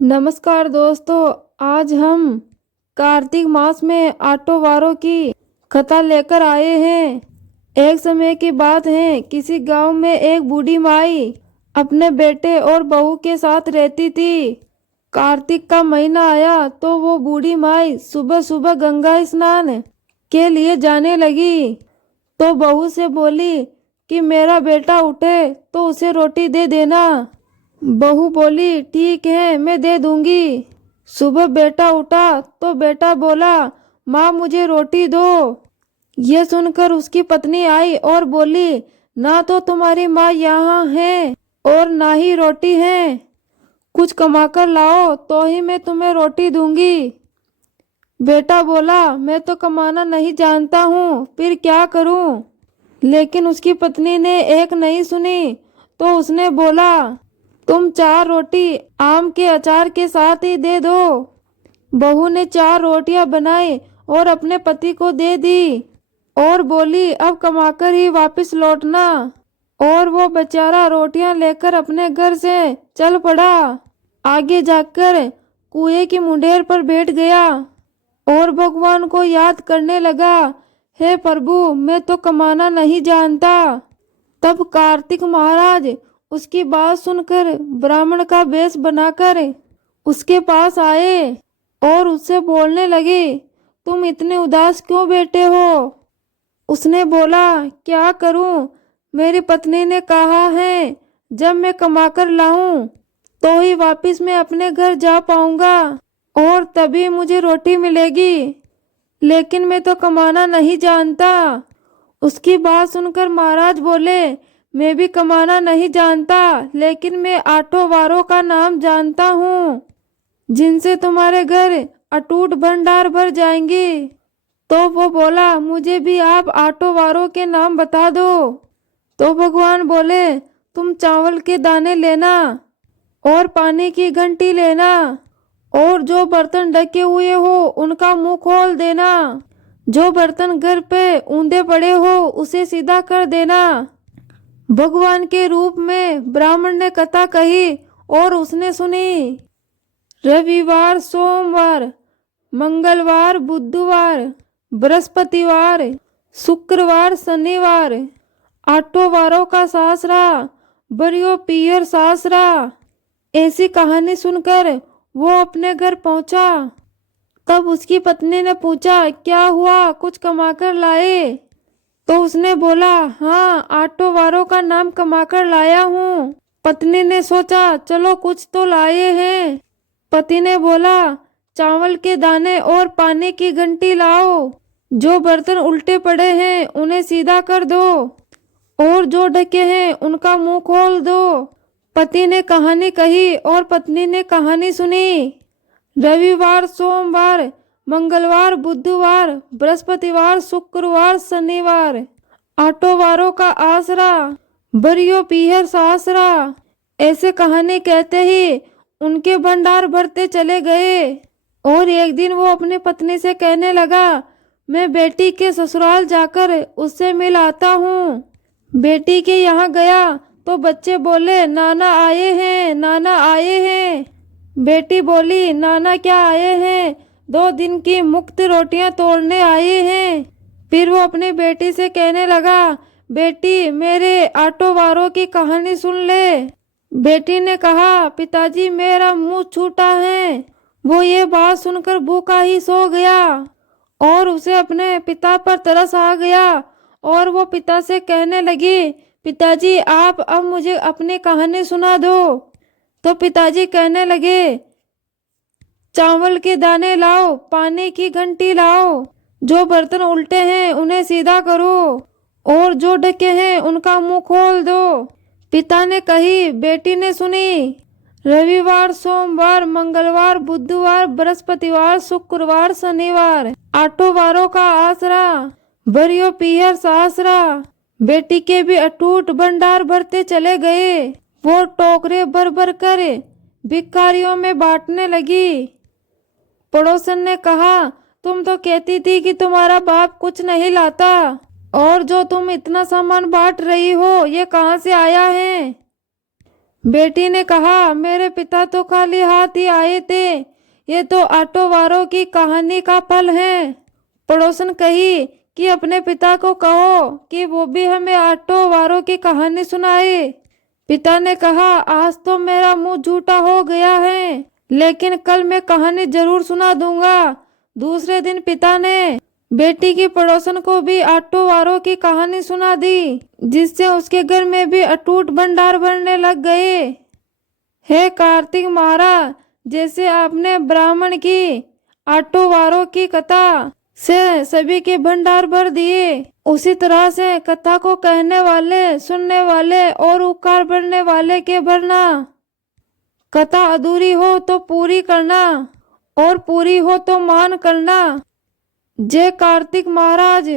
नमस्कार दोस्तों, आज हम कार्तिक मास में ऑटो वालों की कथा लेकर आए हैं। एक समय की बात है, किसी गांव में एक बूढ़ी माई अपने बेटे और बहू के साथ रहती थी। कार्तिक का महीना आया तो वो बूढ़ी माई सुबह सुबह गंगा स्नान के लिए जाने लगी। तो बहू से बोली कि मेरा बेटा उठे तो उसे रोटी दे देना। बहू बोली ठीक है, मैं दे दूंगी। सुबह बेटा उठा तो बेटा बोला माँ मुझे रोटी दो। ये सुनकर उसकी पत्नी आई और बोली ना तो तुम्हारी माँ यहाँ है और ना ही रोटी है। कुछ कमाकर लाओ तो ही मैं तुम्हें रोटी दूंगी। बेटा बोला मैं तो कमाना नहीं जानता हूँ, फिर क्या करूँ। लेकिन उसकी पत्नी ने एक नहीं सुनी तो उसने बोला तुम 4 रोटी आम के अचार के साथ ही दे दो। बहू ने 4 रोटियां बनाई और अपने पति को दे दी और बोली अब कमाकर ही वापस लौटना। और वो बेचारा रोटियां लेकर अपने घर से चल पड़ा। आगे जाकर कुएं की मुंडेर पर बैठ गया और भगवान को याद करने लगा, हे प्रभु मैं तो कमाना नहीं जानता। तब कार्तिक महाराज उसकी बात सुनकर ब्राह्मण का वेश बनाकर उसके पास आए और उससे बोलने लगे तुम इतने उदास क्यों बैठे हो। उसने बोला क्या करूं, मेरी पत्नी ने कहा है जब मैं कमाकर लाऊं तो ही वापस मैं अपने घर जा पाऊंगा और तभी मुझे रोटी मिलेगी, लेकिन मैं तो कमाना नहीं जानता। उसकी बात सुनकर महाराज बोले मैं भी कमाना नहीं जानता, लेकिन मैं 8 वारों का नाम जानता हूँ जिनसे तुम्हारे घर अटूट भंडार भर जाएंगे। तो वो बोला मुझे भी आप 8 वारों के नाम बता दो। तो भगवान बोले तुम चावल के दाने लेना और पानी की घंटी लेना और जो बर्तन ढके हुए हो उनका मुंह खोल देना। जो बर्तन घर पे ऊंधे पड़े हो उसे सीधा कर देना। भगवान के रूप में ब्राह्मण ने कथा कही और उसने सुनी। रविवार, सोमवार, मंगलवार, बुधवार, बृहस्पतिवार, शुक्रवार, शनिवार 8 वारों का सासरा बरियो पीयर सासरा। ऐसी कहानी सुनकर वो अपने घर पहुंचा। तब उसकी पत्नी ने पूछा क्या हुआ, कुछ कमाकर लाए। तो उसने बोला हाँ 8 वारों का नाम कमाकर लाया हूँ। पत्नी ने सोचा चलो कुछ तो लाए हैं। पति ने बोला चावल के दाने और पानी की घंटी लाओ। जो बर्तन उल्टे पड़े हैं उन्हें सीधा कर दो और जो ढके हैं उनका मुंह खोल दो। पति ने कहानी कही और पत्नी ने कहानी सुनी। रविवार, सोमवार, मंगलवार, बुधवार, बृहस्पतिवार, शुक्रवार, शनिवार 8 वारों का आसरा बरियो पीहर सासरा। ऐसे कहानी कहते ही उनके भंडार भरते चले गए। और एक दिन वो अपनी पत्नी से कहने लगा मैं बेटी के ससुराल जाकर उससे मिल आता हूँ। बेटी के यहाँ गया तो बच्चे बोले नाना आए हैं, नाना आए हैं। बेटी बोली नाना क्या आए हैं, 2 दिन की मुफ्त रोटियां तोड़ने आए हैं। फिर वो अपनी बेटी से कहने लगा बेटी मेरे 8 वारों की कहानी सुन ले। बेटी ने कहा पिताजी मेरा मुंह छूटा है। वो ये बात सुनकर भूखा ही सो गया और उसे अपने पिता पर तरस आ गया और वो पिता से कहने लगी पिताजी आप अब मुझे अपनी कहानी सुना दो। तो पिताजी कहने लगे चावल के दाने लाओ, पानी की घंटी लाओ, जो बर्तन उल्टे हैं उन्हें सीधा करो और जो ढके हैं उनका मुंह खोल दो। पिता ने कही, बेटी ने सुनी। रविवार, सोमवार, मंगलवार, बुधवार, बृहस्पतिवार, शुक्रवार, शनिवार 8 वारों का आसरा बरियो पीहर सासरा। बेटी के भी अटूट भंडार भरते चले गए। वो टोकरे भर भर कर भिखारियों में बांटने लगी। पड़ोसन ने कहा तुम तो कहती थी कि तुम्हारा बाप कुछ नहीं लाता और जो तुम इतना सामान बांट रही हो ये कहाँ से आया है। बेटी ने कहा, मेरे पिता तो खाली हाथ ही आए थे, ये तो ऑटो वालों की कहानी का फल है। पड़ोसन कही कि अपने पिता को कहो कि वो भी हमें ऑटो वालों की कहानी सुनाए। पिता ने कहा, आज तो मेरा मुंह झूठा हो गया है, लेकिन कल मैं कहानी जरूर सुना दूंगा। दूसरे दिन पिता ने बेटी की पड़ोसन को भी ऑटो वालों की कहानी सुना दी, जिससे उसके घर में भी अटूट भंडार भरने लग गए। हे कार्तिक महाराज, जैसे आपने ब्राह्मण की ऑटो वालों की कथा से सभी के भंडार भर दिए, उसी तरह से कथा को कहने वाले, सुनने वाले और उपकार भरने वाले के भरना। कथा अधूरी हो तो पूरी करना, और पूरी हो तो मान करना। जय कार्तिक महाराज।